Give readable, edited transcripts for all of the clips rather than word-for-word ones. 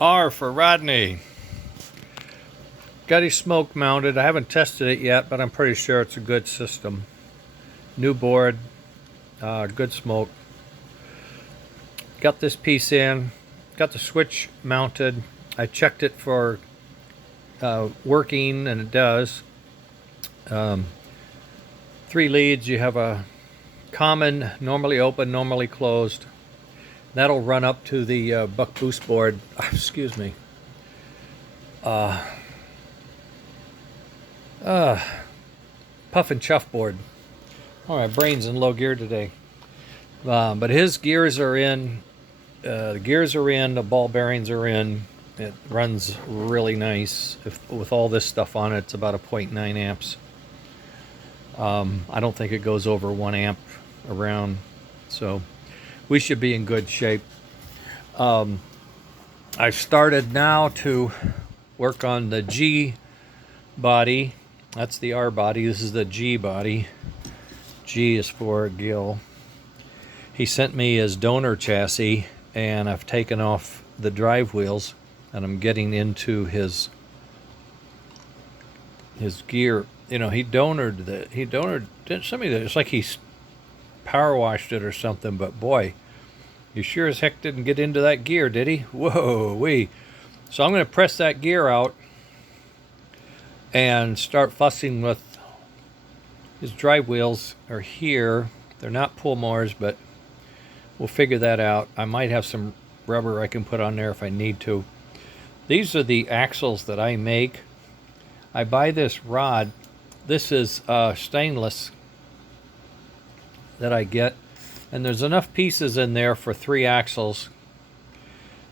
R for Rodney. Got his smoke mounted. I haven't tested it yet, but I'm pretty sure it's a good system. New board, good smoke. Got this piece in, got the switch mounted. I checked it for working, and it does. 3 leads. You have a common, normally open, normally closed. That'll run up to the buck boost board. Excuse me. Puff and chuff board. Oh, my brain's in low gear today. But his gears are in. The gears are in. The ball bearings are in. It runs really nice. With all this stuff on it, it's about a 0.9 amps. I don't think it goes over 1 amp around. So we should be in good shape. I've started now to work on the G body. That's the R body. This is the G body. G is for Gil. He sent me his donor chassis, and I've taken off the drive wheels, and I'm getting into his gear. You know, he donored somebody that it's like he power washed it or something, but boy, you sure as heck didn't get into that gear, did he? Whoa wee. So I'm going to press that gear out and start fussing with his drive wheels. Are here. They're not pull mores, but we'll figure that out. I might have some rubber I can put on there if I need to. These are the axles that I make. I buy this rod. This is stainless that I get, and there's enough pieces in there for 3 axles,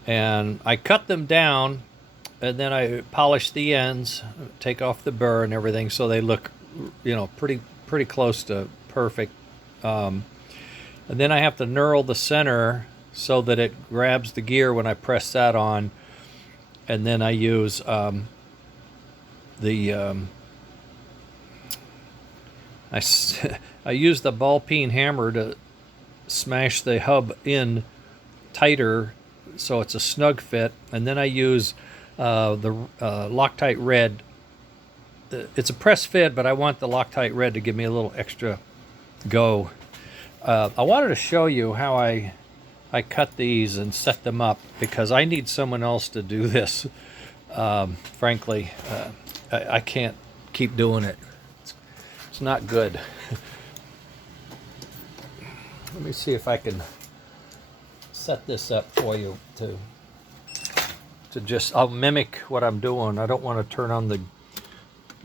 and I cut them down, and then I polish the ends, take off the burr and everything, so they look, pretty close to perfect. And then I have to knurl the center so that it grabs the gear when I press that on, and then I use I use the ball peen hammer to smash the hub in tighter so it's a snug fit, and then I use the Loctite red. It's a press fit, but I want the Loctite red to give me a little extra go. I wanted to show you how I cut these and set them up, because I need someone else to do this. Frankly, I can't keep doing it. It's not good. Let me see if I can set this up for you to just, I'll mimic what I'm doing. I don't want to turn on the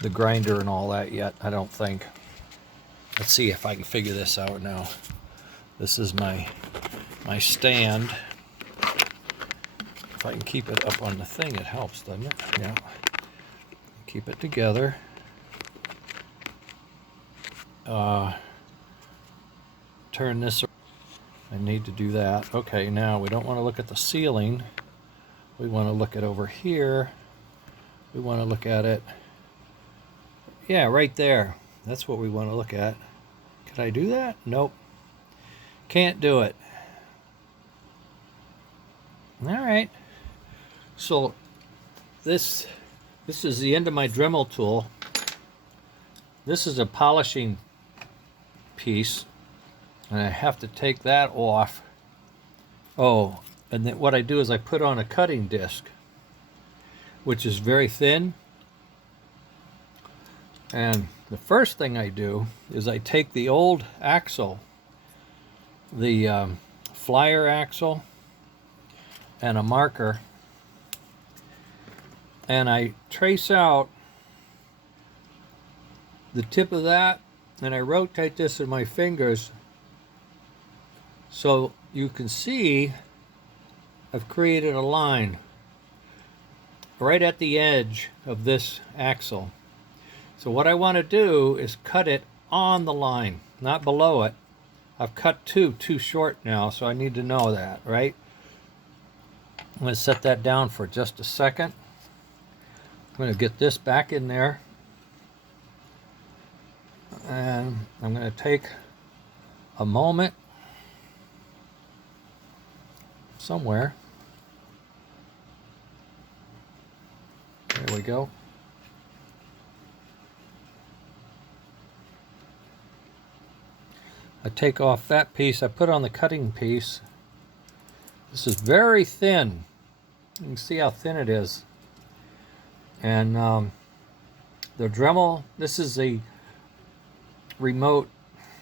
grinder and all that yet, I don't think. Let's see if I can figure this out now. This is my stand. If I can keep it up on the thing, it helps, doesn't it? Yeah. Keep it together. Turn this. I need to do that. Okay, now we don't want to look at the ceiling. We want to look at over here. We want to look at it. Yeah, right there. That's what we want to look at. Can I do that? Nope. Can't do it. All right. So this is the end of my Dremel tool. This is a polishing piece, and I have to take that off. Oh, and then what I do is I put on a cutting disc, which is very thin. And the first thing I do is I take the old axle, the flyer axle, and a marker, and I trace out the tip of that, and I rotate this in my fingers so you can see I've created a line right at the edge of this axle. So what I want to do is cut it on the line, not below it. I've cut too short now, so I need to know that, right? I'm going to set that down for just a second. I'm going to get this back in there. And I'm going to take a moment somewhere There we go. I take off that piece, I put on the cutting piece. This is very thin. You can see how thin it is. And the Dremel, this is a remote,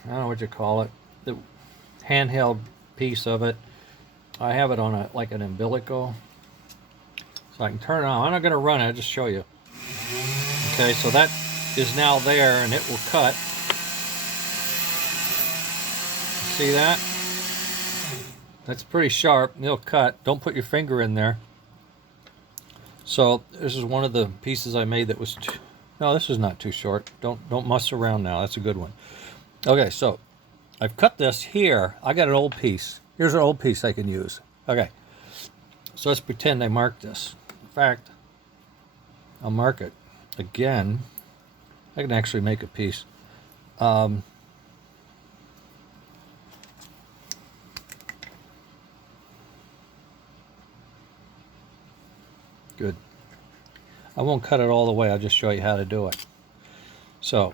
I don't know what you call it, the handheld piece of it. I have it on like an umbilical. So I can turn it on. I'm not going to run it, I'll just show you. Okay, so that is now there and it will cut. See that? That's pretty sharp. It'll cut. Don't put your finger in there. So this is one of the pieces I made that was no, this is not too short. Don't muss around now. That's a good one. Okay, so I've cut this here. I got an old piece. Here's an old piece I can use. Okay, so let's pretend I marked this. In fact, I'll mark it again. I can actually make a piece. Good. I won't cut it all the way. I'll just show you how to do it. So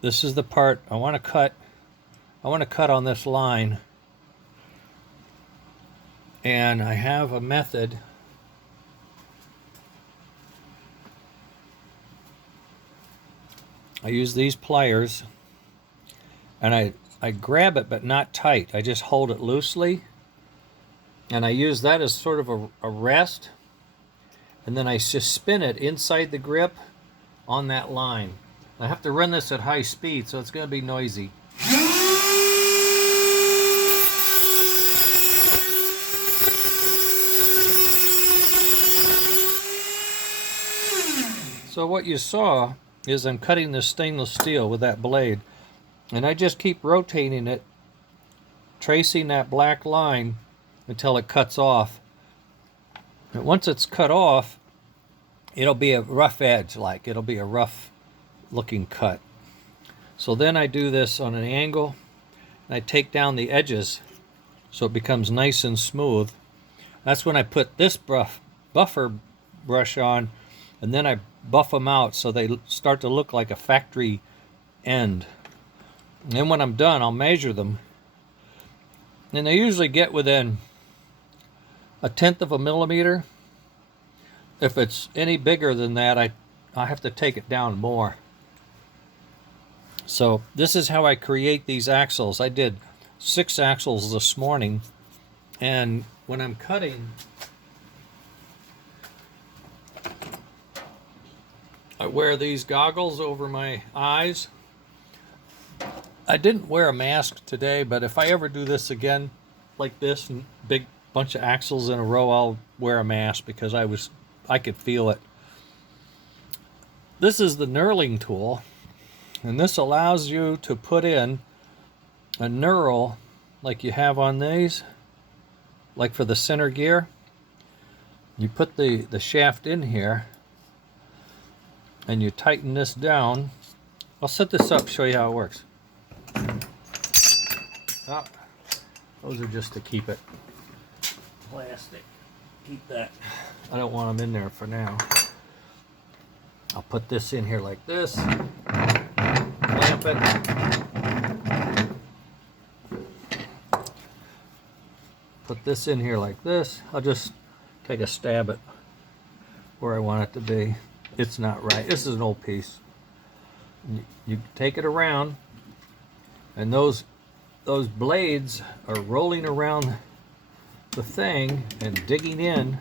this is the part I want to cut. I want to cut on this line. And I have a method. I use these pliers and I grab it but not tight. I just hold it loosely. And I use that as sort of a rest. And then I just spin it inside the grip on that line. I have to run this at high speed, so it's going to be noisy. So what you saw is I'm cutting this stainless steel with that blade, and I just keep rotating it, tracing that black line until it cuts off. And once it's cut off, it'll be a rough edge, like it'll be a rough looking cut. So then I do this on an angle, and I take down the edges so it becomes nice and smooth. That's when I put this buffer brush on, and then I buff them out so they start to look like a factory end. And then when I'm done, I'll measure them, and they usually get within 1/10 of a millimeter. If it's any bigger than that, I have to take it down more. So this is how I create these axles. I did 6 axles this morning, and when I'm cutting, I wear these goggles over my eyes. I didn't wear a mask today, but if I ever do this again like this, and big bunch of axles in a row, I'll wear a mask because I could feel it. This is the knurling tool, and this allows you to put in a knurl like you have on these, like for the center gear. You put the shaft in here and you tighten this down. I'll set this up, show you how it works. Oh, those are just to keep it plastic. Keep that. I don't want them in there for now. I'll put this in here like this. Clamp it. Put this in here like this. I'll just take a stab at where I want it to be. It's not right. This is an old piece. You take it around, and those blades are rolling around the thing and digging in.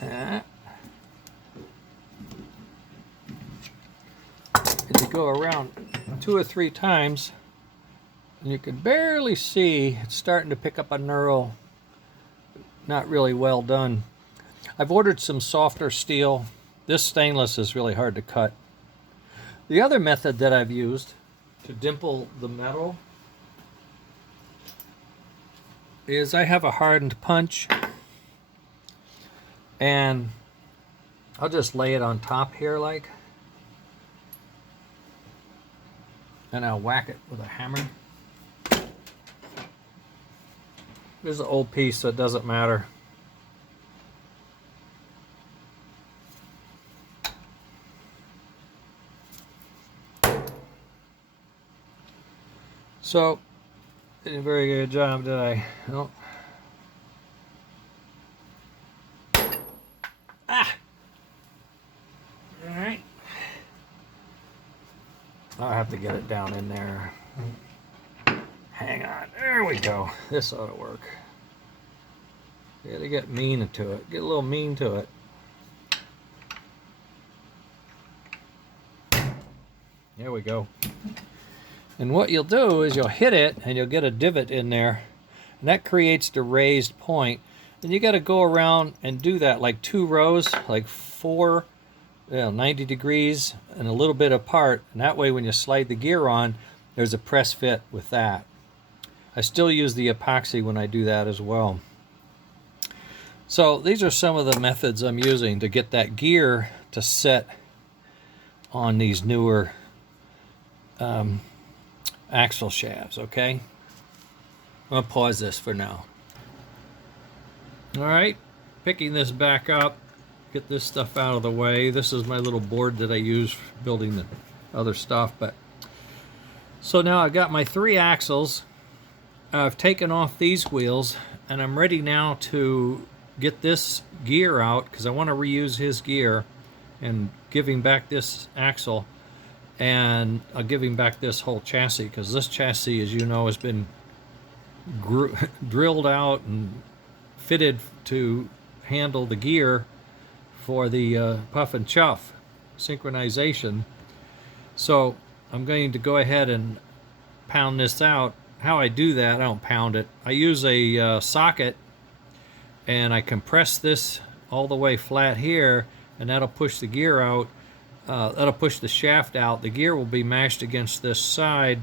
And you go around 2 or 3 times, and you can barely see it's starting to pick up a knurl. Not really well done. I've ordered some softer steel. This stainless is really hard to cut. The other method that I've used to dimple the metal is I have a hardened punch, and I'll just lay it on top here like, and I'll whack it with a hammer. There's an old piece, so it doesn't matter. So, did a very good job, did I? Nope. Ah! Alright. I'll have to get it down in there. Hang on. There we go. This ought to work. Gotta get mean to it. Get a little mean to it. There we go. And what you'll do is you'll hit it and you'll get a divot in there. And that creates the raised point. And you got to go around and do that like 2 rows, like 4, 90 degrees and a little bit apart. And that way when you slide the gear on, there's a press fit with that. I still use the epoxy when I do that as well. So these are some of the methods I'm using to get that gear to set on these newer axle shafts, okay? I'm going to pause this for now. Alright, picking this back up, get this stuff out of the way. This is my little board that I use for building the other stuff. But so now I've got my 3 axles. I've taken off these wheels, and I'm ready now to get this gear out because I want to reuse his gear and give him back this axle, and I'll give him back this whole chassis because this chassis, as you know, has been drilled out and fitted to handle the gear for the puff and chuff synchronization. So I'm going to go ahead and pound this out. How I do that, I don't pound it. I use a socket and I compress this all the way flat here, and that'll push the gear out. That'll push the shaft out. The gear will be mashed against this side,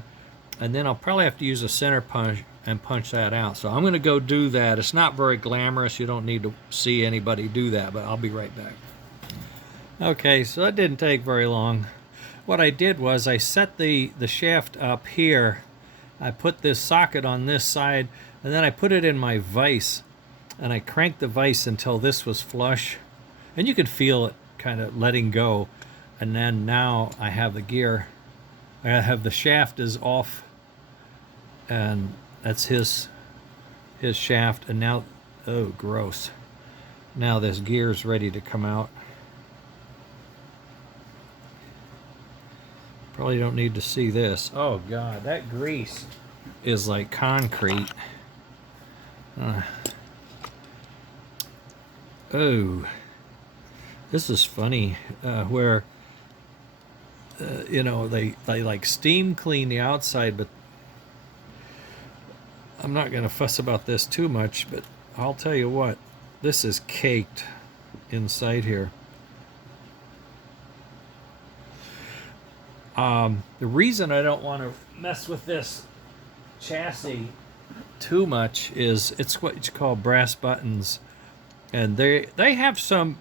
and then I'll probably have to use a center punch and punch that out. So I'm going to go do that. It's not very glamorous. You don't need to see anybody do that, but I'll be right back. Okay, so that didn't take very long. What I did was I set the shaft up here. I put this socket on this side, and then I put it in my vise, and I cranked the vise until this was flush, and you could feel it kind of letting go. And then now I have the gear. I have the shaft is off, and that's his shaft. And now, oh, gross. Now this gear's ready to come out. Probably don't need to see this. Oh God, that grease is like concrete. Oh, this is funny. Where you know, they like steam clean the outside, but I'm not going to fuss about this too much. But I'll tell you what, this is caked inside here. The reason I don't want to mess with this chassis too much is it's what you call brass buttons, and they have some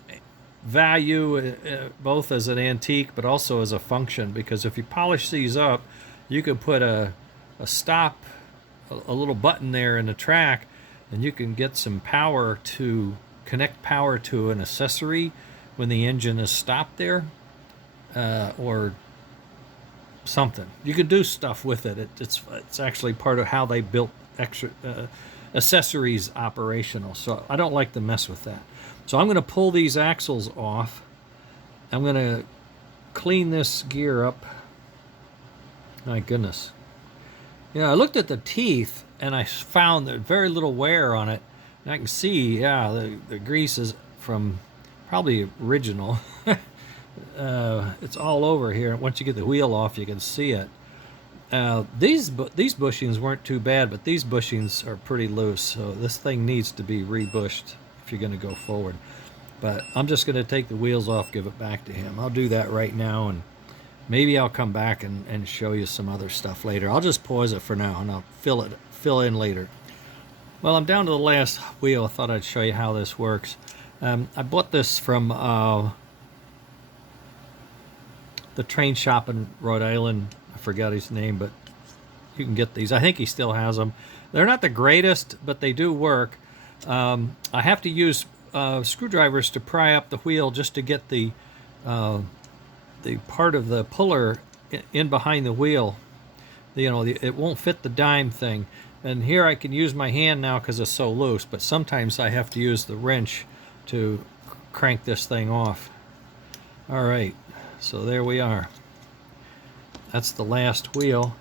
value both as an antique but also as a function, because if you polish these up, you can put a stop, a little button there in the track, and you can get some power to connect power to an accessory when the engine is stopped there, or something. You can do stuff with it. It's actually part of how they built extra accessories operational. So I don't like to mess with that. So I'm going to pull these axles off. I'm going to clean this gear up. My goodness. You know, I looked at the teeth and I found that very little wear on it. And I can see, yeah, the grease is from probably original. It's all over here. Once you get the wheel off, you can see it. These bushings weren't too bad, but these bushings are pretty loose. So this thing needs to be rebushed if you're going to go forward. But I'm just going to take the wheels off, give it back to him. I'll do that right now, and maybe I'll come back and show you some other stuff later. I'll just pause it for now, and I'll fill in later. Well, I'm down to the last wheel. I thought I'd show you how this works. I bought this from the train shop in Rhode Island a forgot his name, but you can get these. I think he still has them. They're not the greatest, but they do work. I have to use screwdrivers to pry up the wheel just to get the part of the puller in behind the wheel. It won't fit the dime thing. And here I can use my hand now because it's so loose, but sometimes I have to use the wrench to crank this thing off. All right, so there we are. That's the last wheel.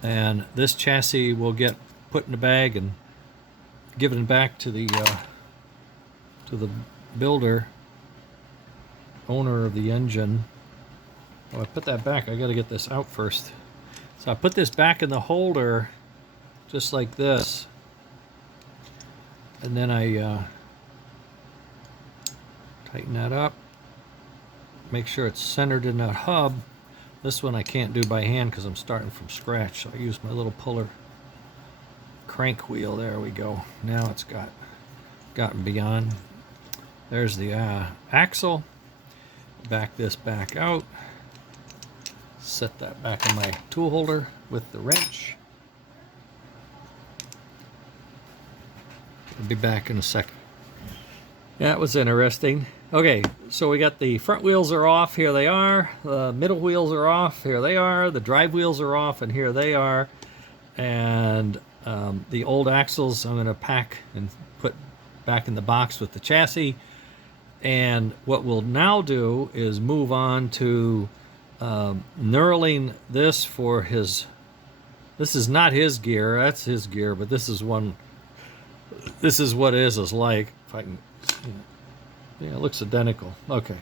And this chassis will get put in the bag and given back to the builder, owner of the engine. Oh, I put that back. I got to get this out first. So I put this back in the holder, just like this, and then I tighten that up. Make sure it's centered in that hub. This one I can't do by hand because I'm starting from scratch. So I use my little puller crank wheel. There we go. Now it's gotten beyond. There's the axle. Back this back out. Set that back in my tool holder with the wrench. I'll be back in a second. That was interesting. Okay, so we got the front wheels are off, here they are. The middle wheels are off, here they are. The drive wheels are off, and here they are. And the old axles I'm going to pack and put back in the box with the chassis. And what we'll now do is move on to knurling this for his. This is not his gear, that's his gear, but this is one. This is what it is like. If I can, yeah, it looks identical. Okay,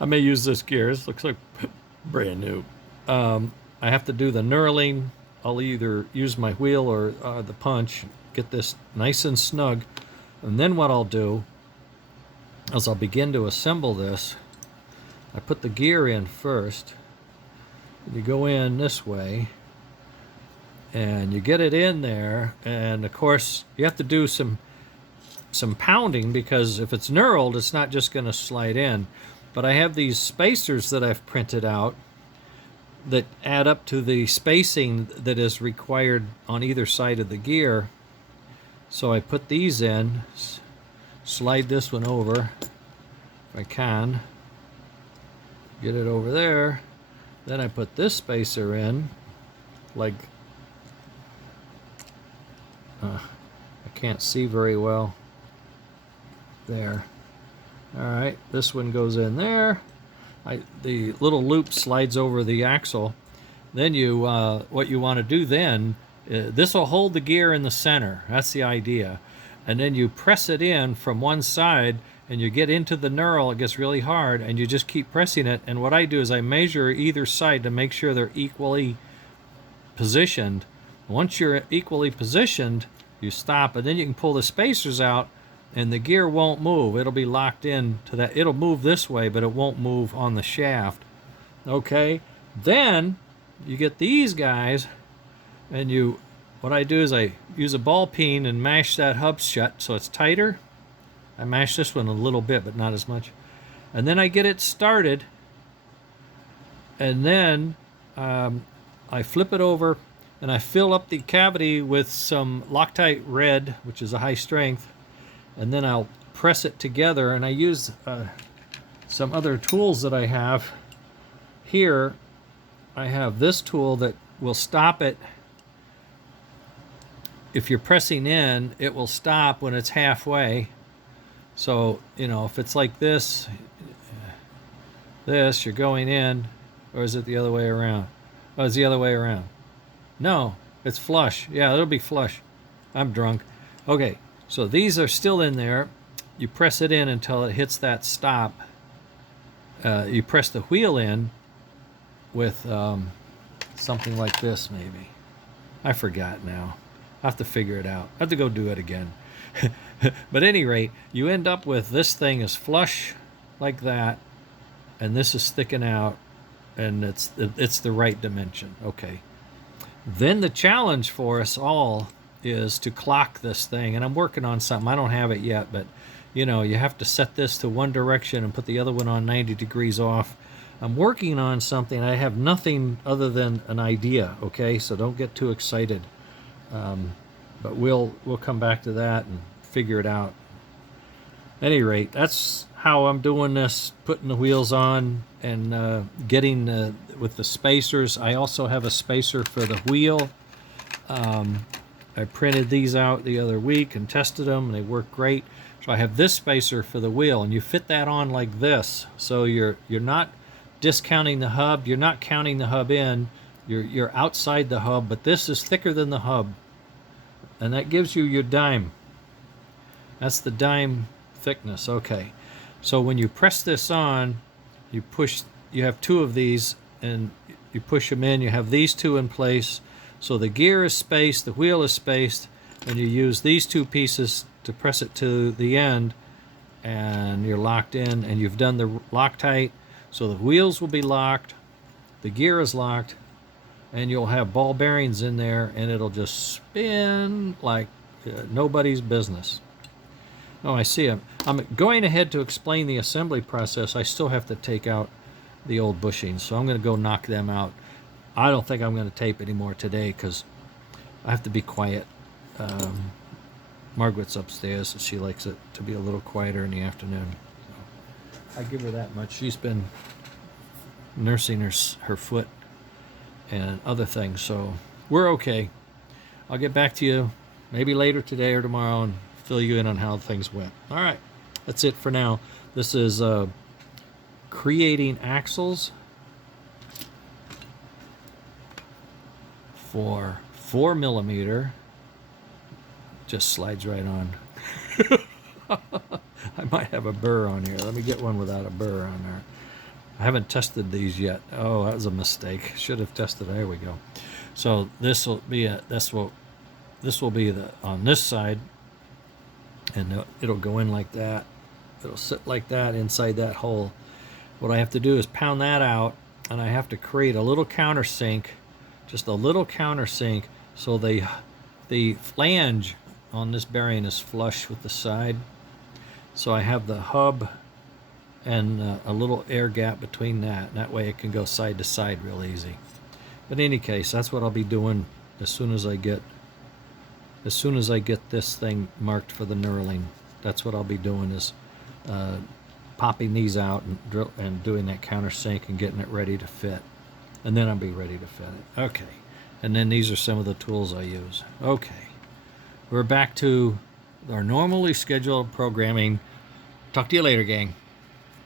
I may use this gear. This looks like brand new. I have to do the knurling. I'll either use my wheel or the punch. Get this nice and snug, and then what I'll do is I'll begin to assemble this. I put the gear in first. You go in this way, and you get it in there, and of course you have to do some pounding, because if it's knurled, it's not just going to slide in. But I have these spacers that I've printed out that add up to the spacing that is required on either side of the gear. So I put these in, slide this one over if I can, get it over there. Then I put this spacer in, like, I can't see very well. There. All right, this one goes in there. The little loop slides over the axle. Then what you want to do then, this will hold the gear in the center. That's the idea. And then you press it in from one side, and you get into the knurl. It gets really hard, and you just keep pressing it. And what I do is I measure either side to make sure they're equally positioned. Once you're equally positioned, you stop, and then you can pull the spacers out, and the gear won't move. It'll be locked in to that. It'll move this way, but it won't move on the shaft. Okay? Then you get these guys, and what I do is I use a ball peen and mash that hub shut so it's tighter. I mash this one a little bit, but not as much. And then I get it started, and then I flip it over, and I fill up the cavity with some Loctite Red, which is a high strength, and then I'll press it together. And I use some other tools that I have here. I have this tool that will stop it. If you're pressing in, it will stop when it's halfway. So, if it's like this, you're going in, or is it the other way around? Oh, it's the other way around. No, it's flush. Yeah, it'll be flush. I'm drunk. Okay, so these are still in there. You press it in until it hits that stop. You press the wheel in with something like this, maybe. I forgot now. I have to figure it out. I have to go do it again. But at any rate, you end up with this thing is flush like that, and this is sticking out, and it's the right dimension. Okay. Then the challenge for us all is to clock this thing, and I'm working on something. I don't have it yet, but you have to set this to one direction and put the other one on 90 degrees off. I'm working on something. I have nothing other than an idea, okay? So don't get too excited. But we'll come back to that and figure it out. At any rate, that's how I'm doing this, putting the wheels on and getting with the spacers. I also have a spacer for the wheel. I printed these out the other week and tested them, and they work great. So I have this spacer for the wheel, and you fit that on like this. So you're not discounting the hub. You're not counting the hub in. You're outside the hub, but this is thicker than the hub, and that gives you your dime. That's the dime thickness. Okay, so when you press this on, you push. You have two of these, and you push them in. You have these two in place. So the gear is spaced, the wheel is spaced, and you use these two pieces to press it to the end, and you're locked in, and you've done the Loctite. So the wheels will be locked, the gear is locked, and you'll have ball bearings in there, and it'll just spin like nobody's business. Oh, I see. I'm going ahead to explain the assembly process. I still have to take out the old bushings, so I'm going to go knock them out. I don't think I'm going to tape anymore today because I have to be quiet. Margaret's upstairs, and she likes it to be a little quieter in the afternoon. So I give her that much. She's been nursing her foot and other things, so we're okay. I'll get back to you maybe later today or tomorrow and fill you in on how things went. All right, that's it for now. This is creating axles for 4mm. Just slides right on. I might have a burr on here. Let me get one without a burr on there. I haven't tested these yet. Oh, that was a mistake. Should have tested. There we go. So this will be on this side, and it'll go in like that. It'll sit like that inside that hole. What I have to do is pound that out, and I have to create a little countersink, just a little countersink, so the flange on this bearing is flush with the side. So I have the hub and a little air gap between that, and that way it can go side to side real easy. But in any case, that's what I'll be doing as soon as I get this thing marked for the knurling. That's what I'll be doing, is popping these out and doing that countersink and getting it ready to fit. And then I'll be ready to fit it. Okay. And then these are some of the tools I use. Okay. We're back to our normally scheduled programming. Talk to you later, gang.